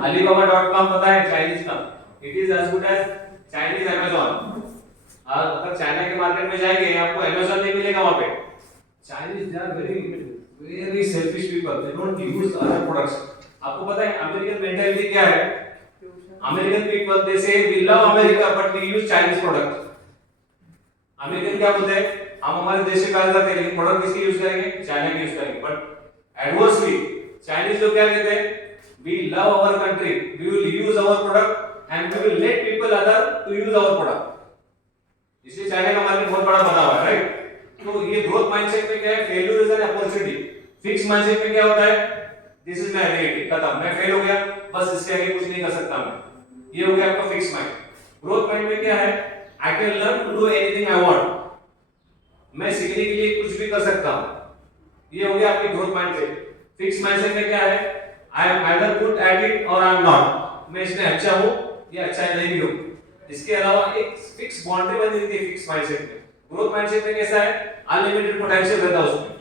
Alibaba.com पता है Chinese का, it is as good as Chinese Amazon. और अगर चाइना के मार्केट में जाएंगे आपको अमेजोन नहीं मिलेगा वहां पे। Chinese they are very very selfish people, they don't use other products. आपको पता है अमेरिकन मेंटालिटी क्या है? American people they say we love America but we use Chinese product. American क्या बोलते हैं, हम हमारे देश से पैदा करते हैं लेकिन प्रोडक्ट किसकी यूज करेंगे? चाइना की यूज करेंगे। बट एडवर्सली चाइनीज लोग क्या कहते हैं? We love our country, we will use our product and we will let people other to use our product. इसलिए चाइना का मार्केट बहुत बड़ा बना हुआ है, राइट? तो ये ग्रोथ माइंडसेट में क्या है? Failure is an opportunity. Fix mindset में क्या होता है? दिस इज माय रियलिटी, खत्म, मैं फेल हो गया, बस इसके आगे कुछ नहीं कर सकता मैं। ये हो गया आपका फिक्स माइंड। ग्रोथ माइंड में क्या है? I can learn to do anything I want, मैं सीखने के लिए कुछ भी कर सकता हूं। ये हो गया आपकी ग्रोथ माइंडसेट। फिक्स माइंडसेट में क्या है? I am either good at it और आई एम नॉट, मैं इसमें अच्छा हूं या अच्छा नहीं भी हूं। इसके अलावा एक फिक्स बाउंड्री बनी रहती है फिक्स माइंडसेट में। ग्रोथ माइंडसेट में कैसा है? अनलिमिटेड पोटेंशियल रहता है उसमें।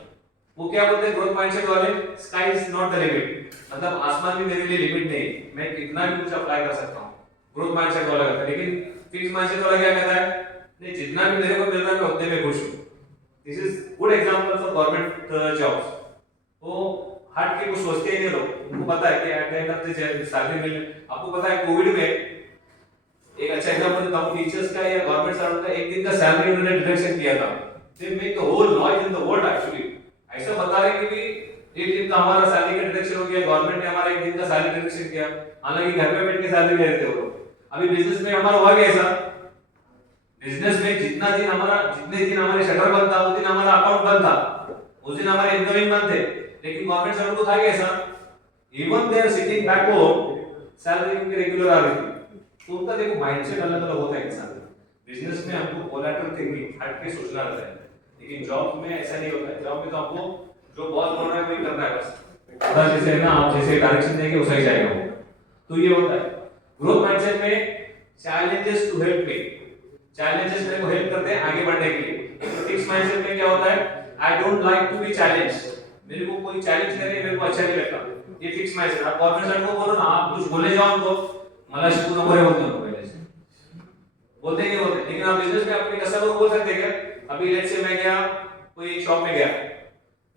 वो क्या बोलते हैं ग्रोथ माइंडसेट वाले? Sky is not the limit, मतलब आसमान भी मेरे लिए लिमिट नहीं, मैं कितना भी कुछ अप्लाई कर सकता हूं। ग्रोथ माइंडसेट वाला कहता है। लेकिन फिक्स माइंडसेट वाला क्या कहता है? नहीं, जितना भी मेरे को मिल रहा है मैं उतने में खुश हूं। This is good example for government jobs. वो हट के कुछ सोचते ही नहीं लोग, उनको पता है कि at the end of the salary मिल। आपको पता है कोविड में एक अच्छा एग्जांपल देता हूं, टीचर्स का या गवर्नमेंट सर्वेंट का एक दिन का सैलरी उन्होंने डिडक्शन किया था। They make the whole noise in the world actually. ऐसा बता रहे कि एक दिन का हमारा सैलरी का डिडक्शन हो गया, गवर्नमेंट ने हमारा एक दिन का सैलरी डिडक्शन किया, हालांकि घर में बैठ के सैलरी ले रहे थे वो लोग। अभी बिजनेस में हमारा हुआ क्या ऐसा? बिजनेस में जितने दिन हमारे शटर बंद था उस दिन हमारा अकाउंट बंद था, उस दिन हमारे इनकमिंग बंद थे। लेकिन गवर्नमेंट सर्वेंट को था कैसा? Even they are sitting back home, salary उनकी रेगुलर आ रही थी। तो उनका देखो माइंडसेट अलग अलग होता है इंसान का। बिजनेस में हमको कोलैटरल थिंकिंग हट के सोचना रहता है, लेकिन जॉब में ऐसा नहीं होता है। जॉब में तो आपको जो बॉस बोल रहा है वही करना है बस, पता जैसे है ना, आप जैसे डायरेक्शन देंगे वैसा ही जाएगा वो। तो ये होता है ग्रोथ माइंडसेट में। Challenges to help me, challenges मेरे को हेल्प करते हैं आगे बढ़ने के लिए। फिक्स माइंडसेट में क्या होता है? I don't like to be challenged, मेरे को कोई चैलेंज करे मेरे को अच्छा नहीं लगता। ये फिक्स माइंडसेट। आप गवर्नमेंट को बोलो ना, आप कुछ बोले जाओ उनको, मला शिकू नको रे बोलते हो पहले से, बोलते नहीं बोलते। लेकिन आप बिजनेस में अपने कस्टमर को बोल सकते हैं क्या? अभी लेट्स से मैं गया कोई शॉप में गया,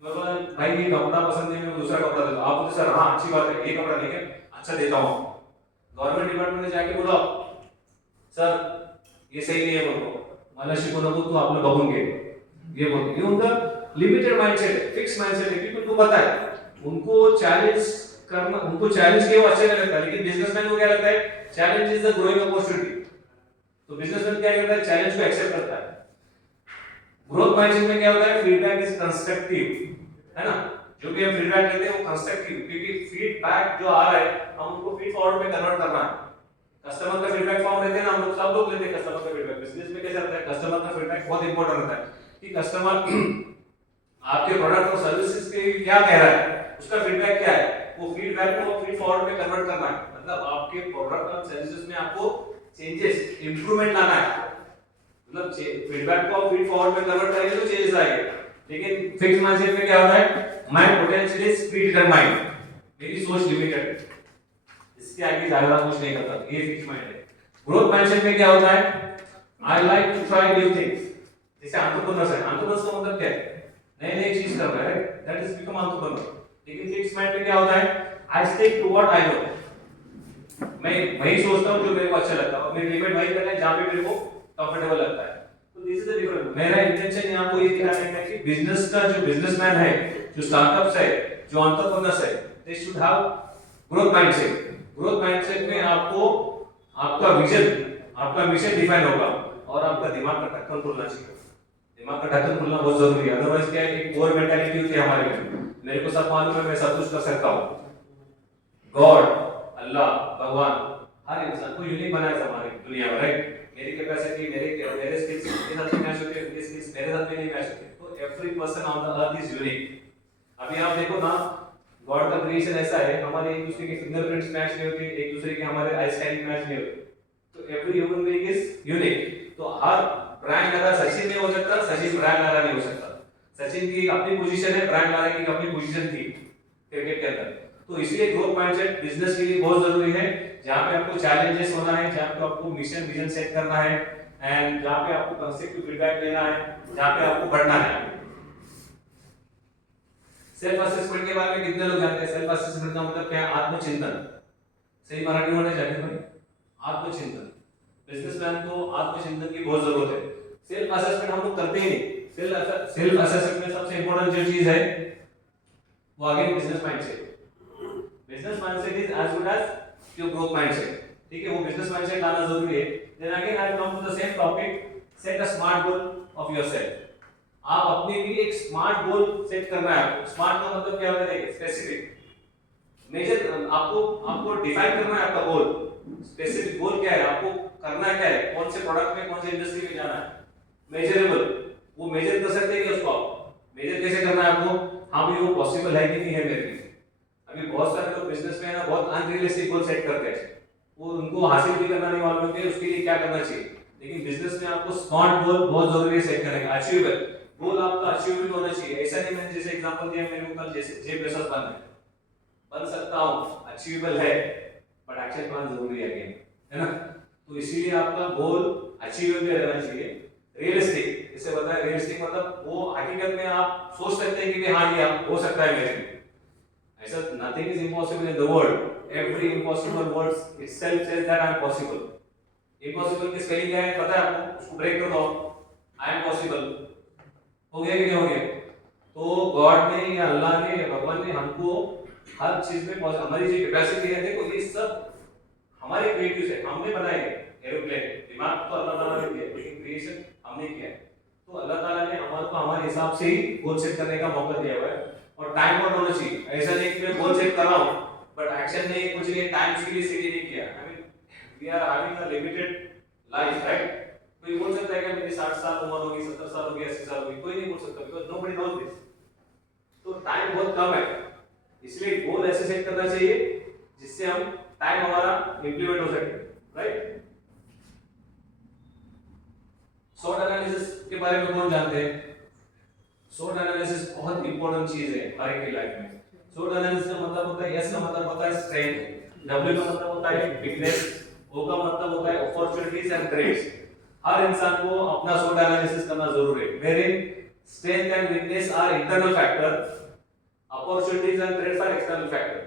मैं बोला भाई ये कपड़ा पसंद नहीं, मैं दूसरा कपड़ा दे दो। आप बोलते सर हाँ अच्छी बात है, ये कपड़ा ठीक है, अच्छा देता हूँ। गवर्नमेंट डिपार्टमेंट में जाके बोलो सर ये सही नहीं है, बोलो मला शिकू नको तू आपलं बघून घे, ये बोलते। ये उनका लिमिटेड माइंडसेट है, फिक्स माइंडसेट है, क्योंकि उनको पता है उनको चैलेंज करना, उनको चैलेंज किया वो अच्छा नहीं लगता। लेकिन बिजनेसमैन को क्या लगता है? Challenge is the growing opportunity. तो बिजनेसमैन क्या करता है? चैलेंज को एक्सेप्ट करता है। ग्रोथ माइंडसेट में क्या होता है? फीडबैक इज कंस्ट्रक्टिव, है ना? जो भी हम फीडबैक देते हैं वो कंस्ट्रक्टिव, क्योंकि फीडबैक जो आ रहा है हम उनको फीड फॉरवर्ड में कन्वर्ट करना है। कस्टमर का फीडबैक फॉर्म लेते हैं ना हम लोग, सब लोग लेते हैं कस्टमर का फीडबैक। बिजनेस में कैसा रहता है? कस्टमर का फीडबैक बहुत इंपॉर्टेंट रहता है कि कस्टमर आपके प्रोडक्ट और सर्विसेज के क्या कह रहा है, उसका फीडबैक क्या है, वो फीडबैक को फीड फॉरवर्ड में कन्वर्ट करना है। मतलब आपके प्रोडक्ट और सर्विसेज में आपको चेंजेस, इंप्रूवमेंट लाना है। मतलब फीडबैक को आप फीड फॉरवर्ड में कन्वर्ट करेंगे तो चेंजेस आएंगे। लेकिन फिक्स माइंडसेट में क्या होता है? माय पोटेंशियल इज प्रीडिटरमाइंड, मेरी सोच लिमिटेड है, इसके आगे ज्यादा कुछ नहीं करता। ये फिक्स माइंड है। ग्रोथ माइंडसेट में क्या होता है? I like to try new things. जैसे एंटरप्रेन्योर्स है, एंटरप्रेन्योर्स का मतलब क्या है? नई नई चीज करना है, दैट इज बिकम एंटरप्रेन्योर। लेकिन फिक्स माइंड में क्या होता है? I stick to what I know, मैं वही सोचता हूं जो मेरे को अच्छा लगता है और मेरी लिमिट वही करना है जहां पे मेरे को कंफर्टेबल लगता है। तो दिस इज द डिफरेंस। मेरा इंटेंशन यहां को ये दिखाने का है कि बिजनेस का जो बिजनेसमैन है, जो स्टार्टअप्स है, जो एंटरप्रेन्योर्स है, they should have growth mindset. Growth mindset में आपको आपका विजन, आपका मिशन डिफाइन होगा और आपका दिमाग का ढक्कन खुलना चाहिए। दिमाग का ढक्कन खुलना बहुत जरूरी है। अदरवाइज क्या है, एक ओवर मेंटालिटी होती है हमारे में, मेरे को सब मालूम है, मैं सब कुछ कर सकता हूं। गॉड, अल्लाह, भगवान हर इंसान को यूनिक बनाया हमारी दुनिया में, राइट? मेरी कैपेसिटी, मेरे स्किल्स मेरे साथ मैच होते हैं, उनके स्किल्स मेरे साथ में नहीं मैच होते। तो every person on the earth is unique. अभी आप देखो ना, गॉड का क्रिएशन ऐसा है, हमारे एक दूसरे के फिंगरप्रिंट्स मैच नहीं होते, एक दूसरे के हमारे आई स्कैनिंग मैच नहीं होते। तो every human being is unique. तो हर ब्रांड लारा सचिन नहीं हो सकता, सचिन ब्रांड लारा नहीं हो सकता। सचिन की अपनी पोजीशन है, ब्रांड लारा की अपनी पोजीशन थी क्रिकेट के अंदर। तो तो इसलिए ग्रोथ माइंडसेट बिजनेस के लिए बहुत जरूरी है, जहां पे आपको चैलेंजेस होना है, जहां पे आपको मिशन विजन सेट करना है, एंड जहां पे आपको कंस्ट्रक्टिव फीडबैक लेना है, जहां पे आपको बढ़ना है। सेल्फ असेसमेंट के बारे में कितने लोग जानते हैं? सेल्फ असेसमेंट का मतलब क्या है? आत्मचिंतन। सही मराठी वर्ड है जाने भाई, आत्मचिंतन। बिजनेसमैन को आत्मचिंतन की बहुत जरूरत है। सेल्फ असेसमेंट हम लोग करते ही नहीं। सेल्फ असेसमेंट में सबसे इंपॉर्टेंट जो चीज है वो आगे business mindset. Business mindset is as good as your growth mindset. ठीक है, वो बिजनेस माइंडसेट लाना जरूरी है। Then again I come to the same topic, set a smart goal of yourself. आप अपने लिए एक स्मार्ट गोल सेट करना है आपको। स्मार्ट का मतलब क्या होता है? Specific, major. आपको डिफाइन करना है आपका गोल। स्पेसिफिक गोल क्या है, आपको करना क्या है, कौन से प्रोडक्ट में, कौन से इंडस्ट्री में जाना है। मेजरेबल, वो मेजर कर सकते हैं कि उसको आप मेजर कैसे करना है आपको? हाँ भी वो पॉसिबल है कि नहीं है मेरे लिए। अभी बहुत सारे लोग बिजनेस में ना बहुत अनरियलिस्टिक गोल सेट करते हैं, वो उनको हासिल भी करना नहीं मालूम है उसके लिए क्या करना चाहिए। लेकिन बिजनेस में आपको स्मार्ट गोल बहुत जरूरी है सेट करने का। अचीवेबल गोल आपका अचीवेबल होना चाहिए। ऐसा नहीं, मैंने जैसे एग्जांपल दिया, मेरे को कल जैसे जेब बेसस बन सकता हूं, अचीवेबल है, बट एक्शन प्लान जरूरी है अगेन, है ना। तो इसीलिए आपका गोल अचीवेबल रहना चाहिए, रियलिस्टिक। इसे बताया रियलिस्टिक मतलब वो हकीकत में आप सोच सकते हैं कि हाँ ये हो सकता है मेरे लिए। ऐसा nothing is impossible in the world, every impossible words itself says that I am possible. Impossible की स्पेलिंग क्या है पता है आपको? उसको ब्रेक कर दो, आई एम पॉसिबल। हो गया कि नहीं हो गया? तो गॉड ने या अल्लाह ने या भगवान ने हमको हर चीज में हमारी जो कैपेसिटी है, देखो ये सब हमारे क्रिएटिव है, हमने बनाए हैं। एरोप्लेन दिमाग तो अल्लाह ताला ने दिया, लेकिन क्रिएशन हमने किया है। तो अल्लाह ताला ने हमारे को हमारे हिसाब से ही गोल सेट करने का मौका दिया हुआ है, और टाइम आउट होना चाहिए। ऐसा नहीं कि मैं गोल सेट कर रहा हूं बट एक्शन नहीं, कुछ नहीं, टाइम के लिए सेट नहीं किया। I mean we are having a limited life, right. कोई बोल सकता है कि मेरी 60 साल उम्र होगी, 70 साल होगी, 80 साल होगी, कोई नहीं बोल सकता, बिकॉज़ नोबडी नोज दिस। तो टाइम बहुत कम है, इसलिए गोल ऐसे सेट करना चाहिए जिससे हम टाइम हमारा इंप्लीमेंट हो सके, राइट। SWOT एनालिसिस के बारे में कौन जानते हैं? SWOT एनालिसिस बहुत इंपॉर्टेंट चीज है हर एक की लाइफ में। SWOT एनालिसिस का मतलब होता है, S का मतलब होता है स्ट्रेंथ, W का मतलब होता है वीकनेस, O का मतलब होता है अपॉर्चुनिटीज एंड थ्रेट्स। हर इंसान को अपना SWOT एनालिसिस करना जरूरी है। Where strength and weakness are internal factor, opportunities and threats are external factor.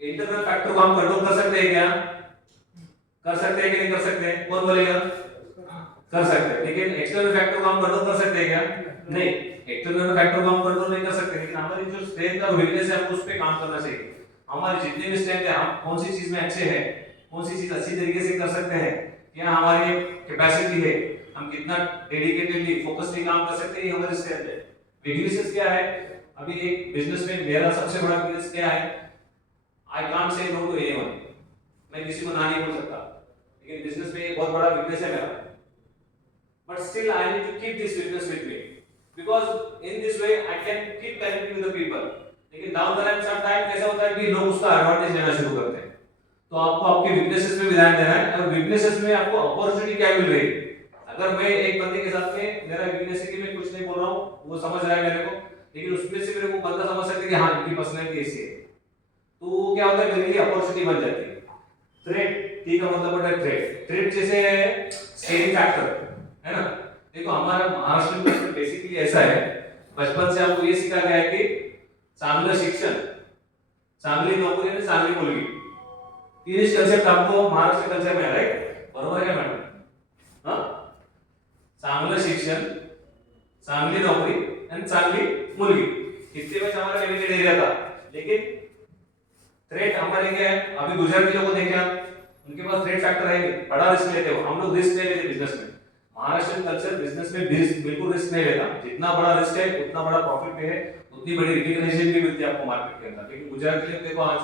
Internal factor को हम कंट्रोल कर सकते हैं क्या? कर सकते हैं कि नहीं कर सकते? कौन बोलेगा? कर सकते हैं। लेकिन एक्सटर्नल फैक्टर को हम कंट्रोल कर सकते हैं क्या? नहीं, एक्सटर्नल फैक्टर को हम कंट्रोल नहीं कर सकते, लेकिन हमारी जो स्ट्रेंथ और वीकनेस है हमको उस पे काम करना चाहिए। हमारी जितनी भी स्ट्रेंथ है, हम कौन सी चीज में अच्छे हैं, कौन सी चीज अच्छी तरीके से कर सकते हैं, क्या हमारी कैपेसिटी है, हम कितना डेडिकेटेडली फोकसली काम कर सकते हैं, ये हमारी स्ट्रेंथ है। वीकनेसेस क्या है? अभी एक बिजनेस में मेरा सबसे बड़ा वीकनेस क्या है? I can't say no to anyone. मैं किसी को ना नहीं बोल सकता, लेकिन बिजनेस में एक बहुत बड़ा वीकनेस है मेरा। But still I need to keep this weakness with me, because in this way I can keep connecting with the people. लेकिन down the line sometimes ऐसा होता है कि लोग उसका एडवांटेज लेना शुरू करते हैं। तो आपको आपके वीकनेसेस पे भी ध्यान देना है, और वीकनेसेस में आपको अपॉर्चुनिटी क्या मिल रही है। अगर मैं एक बंदे के साथ में, मेरा वीकनेस है कि मैं कुछ नहीं बोल रहा हूँ, वो समझ रहा है मेरे को, लेकिन उसमें से मेरे को बंदा समझ सकता है कि हाँ इनकी पर्सनैलिटी ऐसी है, तो वो क्या होता है मेरे लिए अपॉर्चुनिटी बन जाती है। थ्रेट, ठीक है, मतलब होता है थ्रेट। थ्रेट जैसे स्केलिंग फैक्टर है ना। देखो हमारा महाराष्ट्र में बेसिकली ऐसा है, बचपन से हमको ये सिखाया गया है कि चांगलं शिक्षण, चांगली नोकरी आणि चांगली मुलगी, तीनच कन्सेप्ट हमको महाराष्ट्र कल्चर में है, राइट? बरोबर है क्या मॅडम? हाँ, चांगलं शिक्षण, चांगली नौकरी आणि चांगली मुलगी, इतने में हमारा लिमिटेड एरिया था। लेकिन थ्रेट हमारे क्या है? अभी गुजराती लोगों को देखें आप, उनके पास थ्रेट फैक्टर है नहीं, बड़ा रिस्क लेते हो। हम लोग रिस्क नहीं लेते बिजनेस में। महाराष्ट्र कल्चर बिजनेस में बिल्कुल रिस्क नहीं लेता। जितना बड़ा रिस्क है उतना बड़ा प्रॉफिट भी है, उतनी बड़ी रिकॉग्निशन भी मिलती है आपको मार्केट के अंदर। लेकिन गुजरात के लोग देखो, आज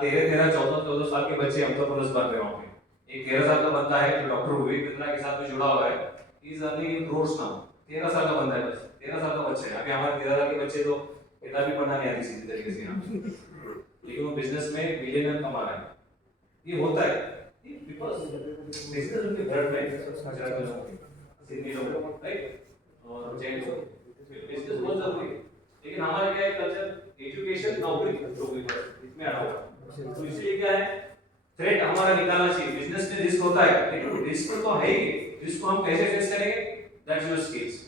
13 14 साल के बच्चे एंटरप्रेन्योर्स बन रहे हैं। एक 13 साल का बंदा है जो डॉक्टर विवेक बिंद्रा के साथ में जुड़ा हुआ है, he is earning in crores now. 13 साल का बंदा है, बस 13 साल का बच्चा है। अभी हमारे 13 साल के बच्चे तो किताब भी पढ़ना नहीं आती सीधी तरीके से यहाँ, लेकिन वो बिजनेस में बिलियनर कमा रहा है। ये होता है बिकॉज़ बिजनेस उनके ब्लड में गुजरात में लोग, सिडनी लोग, राइट, और जैन लोग, बिजनेस बहुत जरूरी है। लेकिन हमारे क्या है कल्चर, एजुकेशन, नौकरी, में अड़ा हुआ। तो इसलिए क्या है, थ्रेट हमारा निकालना चाहिए। बिजनेस में रिस्क होता है, लेकिन रिस्क तो है ही, रिस्क को हम कैसे फेस करेंगे, दैट्स योर स्किल्स।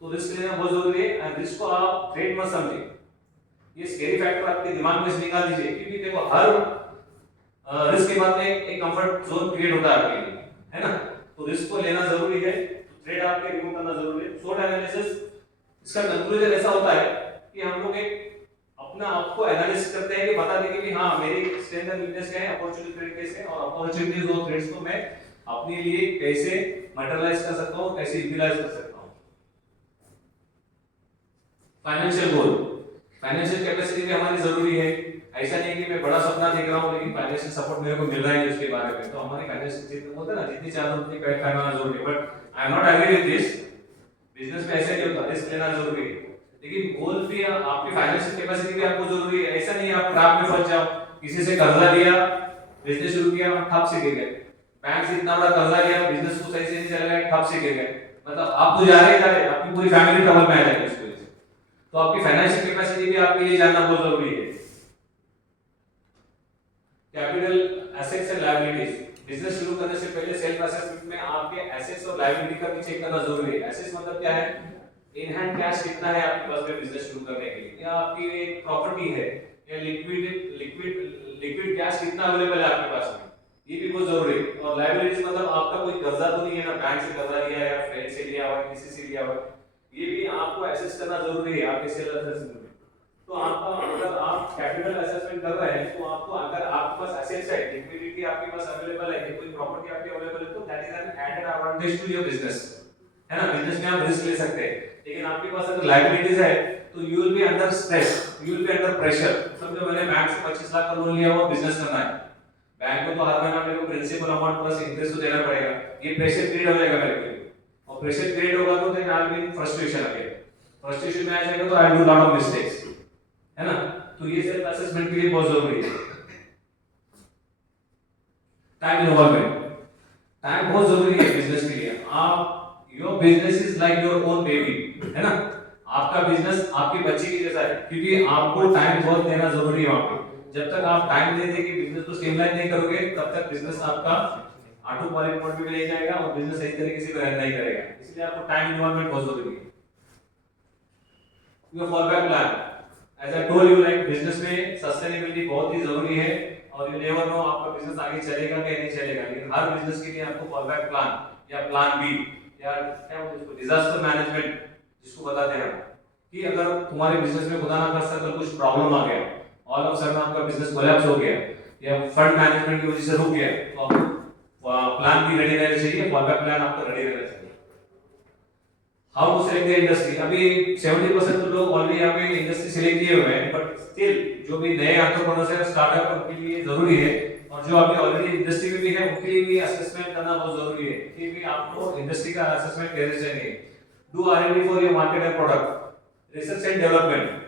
तो रिस्क लेना बहुत जरूरी है, और रिस्क को आप थ्रेट मत समझिए, ये स्कैरी फैक्टर आपके दिमाग में से निकाल दीजिए, क्योंकि देखो हर रिस्क के बाद में एक कंफर्ट जोन क्रिएट होता है आपके लिए, है ना। तो रिस्क को लेना जरूरी है, तो थ्रेट आपके रिमूव करना जरूरी है। शॉर्ट एनालिसिस, इसका कंक्लूजन ऐसा होता है कि हम लोग एक अपना आपको एनालिसिस करते हैं कि बता देंगे कि हाँ मेरी स्ट्रेंथ एंड वीकनेस क्या है, अपॉर्चुनिटी थ्रेट कैसे है, और अपॉर्चुनिटीज और थ्रेट्स को मैं अपने लिए कैसे मटेरियलाइज कर सकता हूँ, कैसे यूटिलाइज कर सकता हूँ। फाइनेंशियल गोल, फाइनेंशियल कैपेसिटी भी हमारी जरूरी है। ऐसा नहीं कि मैं बड़ा सपना देख रहा हूँ लेकिन फाइनेंशियल सपोर्ट मेरे को मिल रहा है उसके बारे में, तो हमारी फाइनेंशियल जितना होता है ना, जितनी चाहते उतनी कमाना जरूरी है। But I am not agree with this, business में ऐसे नहीं होता, रिस्क लेना जरूरी है, लेकिन गोल भी आपकी फाइनेंशियल कैपेसिटी भी आपको जरूरी है। ऐसा नहीं आप ट्रैप में फंस जाओ, किसी से कर्जा लिया, बिजनेस शुरू किया, ठप से गिर गए, बैंक से इतना बड़ा कर्जा लिया, बिजनेस को सही से नहीं चलेगा, ठप से गिर गए, मतलब आप तो जा रहे आपकी पूरी फैमिली ट्रबल में आ जाएगी उसकी वजह से। तो आपकी फाइनेंशियल कैपेसिटी भी आपके लिए जानना बहुत जरूरी है। Capital, assets and liabilities, business शुरू करने से पहले सेल्फ असेसमेंट में आपके एसेट्स और लायबिलिटी का भी चेक करना जरूरी है। एसेट्स मतलब क्या है, इन हैंड कैश कितना है आपके पास में बिजनेस शुरू करने के लिए, या आपकी एक प्रॉपर्टी है, या लिक्विड कैश कितना अवेलेबल है आपके पास में, ये भी बहुत जरूरी है। और लायबिलिटीज मतलब आपका कोई कर्जा तो नहीं है ना, बैंक से कर्जा लिया या फ्रेंड से लिया हुआ, किसी से लिया हुआ, ये भी आपको एसेस करना जरूरी है आपके सेल्फ असेसमेंट में। तो आपका अगर आप कैपिटल असेसमेंट कर रहे हैं, तो आपको अगर आपके पास एसेट्स है, लिक्विडिटी आपके पास अवेलेबल है, कोई प्रॉपर्टी आपकी अवेलेबल है, तो that is an added advantage to your business, है ना। बिजनेस में आप रिस्क ले सकते हैं, लेकिन आपके पास अगर लायबिलिटीज है तो you will be under stress, you will be under pressure. समझो मैंने बैंक से 25 लाख का लोन लिया हुआ, बिजनेस करना है, बैंक को तो हर महीना मेरे को प्रिंसिपल अमाउंट प्लस इंटरेस्ट तो देना पड़ेगा, ये प्रेशर क्रिएट हो जाएगा मेरे लिए, और प्रेशर क्रिएट होगा तो then I will be in frustration again, frustration में आ जाएगा तो I will do lot of mistakes, है ना। तो ये सेल्फ असेसमेंट के लिए बहुत जरूरी है। टाइम इन्वॉल्वमेंट, टाइम बहुत जरूरी है बिजनेस के लिए। आप your business is like your own baby, है ना, आपका बिजनेस आपकी बच्ची की जैसा है, क्योंकि आपको टाइम बहुत देना जरूरी है वहां पे। जब तक आप टाइम दे देके बिजनेस को स्ट्रीमलाइन नहीं करोगे, तब तक बिजनेस आपका ऑटोमेटिक मोड में नहीं जाएगा और बिजनेस सही तरीके से रन नहीं करेगा। इसलिए आपको टाइम इन्वॉल्वमेंट बहुत जरूरी है। Your fallback plan, as I told you, like business में सस्टेनेबिलिटी बहुत ही जरूरी है, और यू नेवर नो आपका बिजनेस आगे चलेगा कि नहीं चलेगा, लेकिन हर बिजनेस के लिए आपको फॉलबैक प्लान या प्लान बी या क्या बोलते हैं उसको, डिजास्टर मैनेजमेंट जिसको बताते हैं, कि अगर तुम्हारे बिजनेस में खुदा ना खास्ता अगर कुछ प्रॉब्लम आ गया, ऑल ऑफ सडन आपका बिजनेस कोलैप्स हो गया या फंड मैनेजमेंट की वजह से रुक गया, तो आपको प्लान भी रेडी रहना चाहिए, फॉलबैक प्लान आपका रेडी रहना चाहिए। How to select the industry, अभी 70% तो लोग ऑलरेडी यहाँ पे इंडस्ट्री सिलेक्ट किए हुए हैं, बट स्टिल जो भी नए एंटरप्रेन्योर्स है, स्टार्टअप, उनके लिए जरूरी है, और जो अभी ऑलरेडी इंडस्ट्री में भी है उनके लिए भी असेसमेंट करना बहुत जरूरी है कि भी आपको इंडस्ट्री का असेसमेंट कैसे चाहिए। Do R and D for your market and product, research and development,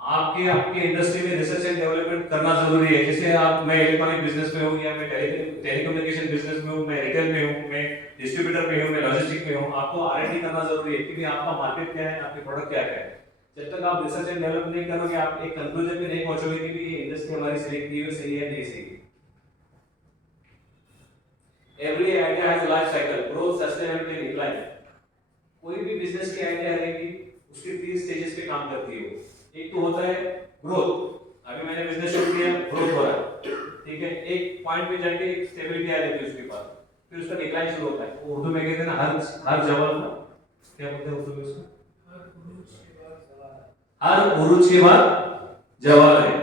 आपके इंडस्ट्री में रिसर्च एंड डेवलपमेंट करना जरूरी है। जैसे आप, मैं इलेक्ट्रॉनिक बिजनेस में हूँ, या मैं टेलीकम्युनिकेशन बिजनेस में हूँ, मैं रिटेल में हूँ, मैं डिस्ट्रीब्यूटर में हूँ, मैं लॉजिस्टिक में हूँ, आपको आर&डी करना जरूरी है कि आपका मार्केट क्या है, आपके प्रोडक्ट क्या है। जब तक आप रिसर्च एंड डेवलपमेंट नहीं करोगे, आप एक कंक्लूजन पे नहीं पहुंचोगे कि ये इंडस्ट्री हमारी सिलेक्ट की हुई सही है नहीं सही। Every idea has a life cycle, growth, sustainability, decline. कोई भी बिजनेस की आइडिया रहेगी, उसके 3 स्टेजेस पे काम करती है वो। एक तो होता है ग्रोथ, अभी मैंने बिजनेस शुरू किया, ग्रोथ हो रहा है, ठीक है, एक पॉइंट पे जाके एक स्टेबिलिटी आ जाती है उसके पास, फिर उसका डिक्लाइन शुरू होता है। वो उर्दू में कहते हैं ना, हर जवाब का क्या बोलते हैं उर्दू में उसको, हर उरूज के बाद जवाब है।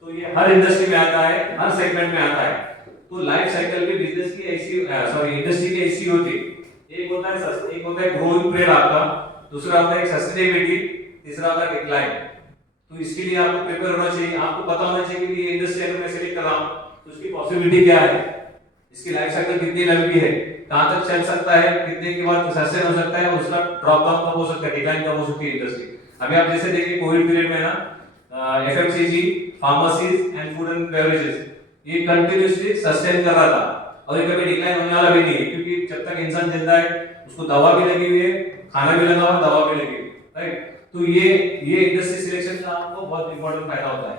तो ये हर इंडस्ट्री में आता है, हर सेगमेंट में आता है। तो लाइफ साइकिल भी बिजनेस की ऐसी इंडस्ट्री की ऐसी होती है, एक होता है ग्रोइंग पीरियड आपका, दूसरा होता है सस्टेनेबिलिटी, तीसरा होता है डिक्लाइन। तो इसके लिए आपको प्रिपेयर होना चाहिए, आपको पता होना चाहिए कि ये इंडस्ट्री अगर मैं सेलेक्ट कर रहा हूं तो उसकी पॉसिबिलिटी क्या है, इसकी लाइफ साइकिल कितनी लंबी है, कहां तक चल सकता है, कितने के बाद सस्टेन हो सकता है, उसका ड्रॉप डाउन कब हो सकता है, डिक्लाइन कब हो सकती है इंडस्ट्री। अभी आप जैसे देखिए कोविड पीरियड में ना, FMCG, pharmacies and food and beverages, ये कंटिन्यूअसली सस्टेन कर रहा था, और ये कभी डिक्लाइन होने वाला भी नहीं है, क्योंकि जब तक इंसान जिंदा है उसको दवा भी लगी हुई है, खाना भी लगा हुआ, दवा भी लगी हुई है, राइट। तो ये इंडस्ट्री सिलेक्शन का आपको बहुत इंपॉर्टेंट फायदा होता है।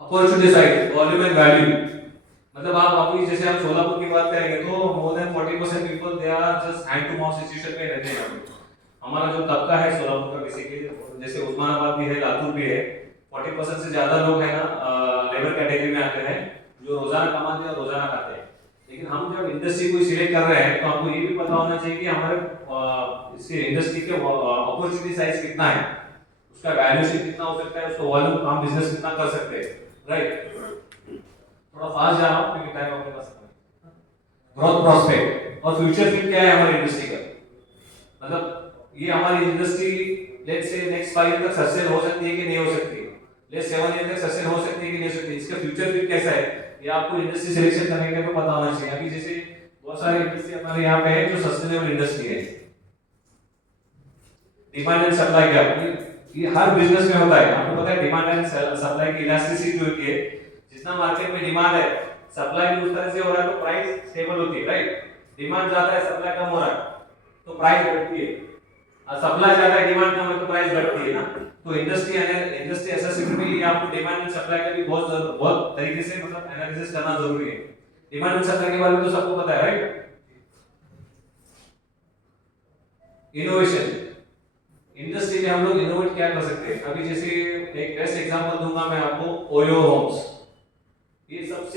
Opportunity side, volume and value, मतलब आप अभी जैसे हम सोलापुर की बात करेंगे तो more than 40% people they are just hand to mouth situation में रहते हैं। हमारा जो तबका है सोलापुर का बेसिकली, जैसे उस्मानाबाद भी है, लातूर भी है, 40% से ज्यादा लोग है ना लेबर कैटेगरी में आते हैं जो रोजाना कमाते हैं और रोजाना खाते हैं। लेकिन हम जब इंडस्ट्री को सिलेक्ट कर रहे हैं तो हमको ये भी पता होना चाहिए कि हमारे इसके इंडस्ट्री के अपॉर्चुनिटी साइज कितना है, उसका वैल्यूएशन कितना हो सकता है, उसका वॉल्यूम काम बिजनेस कितना कर सकते हैं, राइट। थोड़ा फास्ट जा रहा हूं क्योंकि टाइम अपने पास है। ग्रोथ प्रोस्पेक्ट और फ्यूचर फिट क्या है हमारी इंडस्ट्री का, मतलब ये हमारी industry let's say next 5 year तक सस्टेन हो सकती है कि नहीं हो सकती, लेट्स 7 ईयर तक सस्टेन हो सकती है कि नहीं हो सकती, इसका फ्यूचर फिट कैसा है ये आपको इंडस्ट्री सिलेक्शन करने के लिए पता होना चाहिए। अभी जैसे बहुत सारी इंडस्ट्री हमारे यहाँ पे है जो सस्टेनेबल इंडस्ट्री है, डिमांड एंड सप्लाई गैप ये हर बिजनेस में होता है, आपको पता है डिमांड एंड सप्लाई की इलास्टिसिटी होती है, जितना मार्केट में डिमांड है सप्लाई भी उस तरह से हो रहा है तो प्राइस स्टेबल होती है, राइट। डिमांड ज्यादा है सप्लाई कम हो रहा है तो प्राइस घटती है, और सप्लाई ज्यादा है डिमांड कम है तो प्राइस घटती है ना। तो इंडस्ट्री एसेसमेंट में ये आपको डिमांड एंड सप्लाई का भी बहुत तरीके से मतलब एनालिसिस करना जरूरी है। डिमांड एंड सप्लाई के बारे में तो सबको पता है, राइट। इनोवेशन, इंडस्ट्री में हम लोग इनोवेट क्या कर सकते हैं, अभी जैसे एक बेस्ट एग्जांपल दूंगा मैं आपको, ओयो होम्स।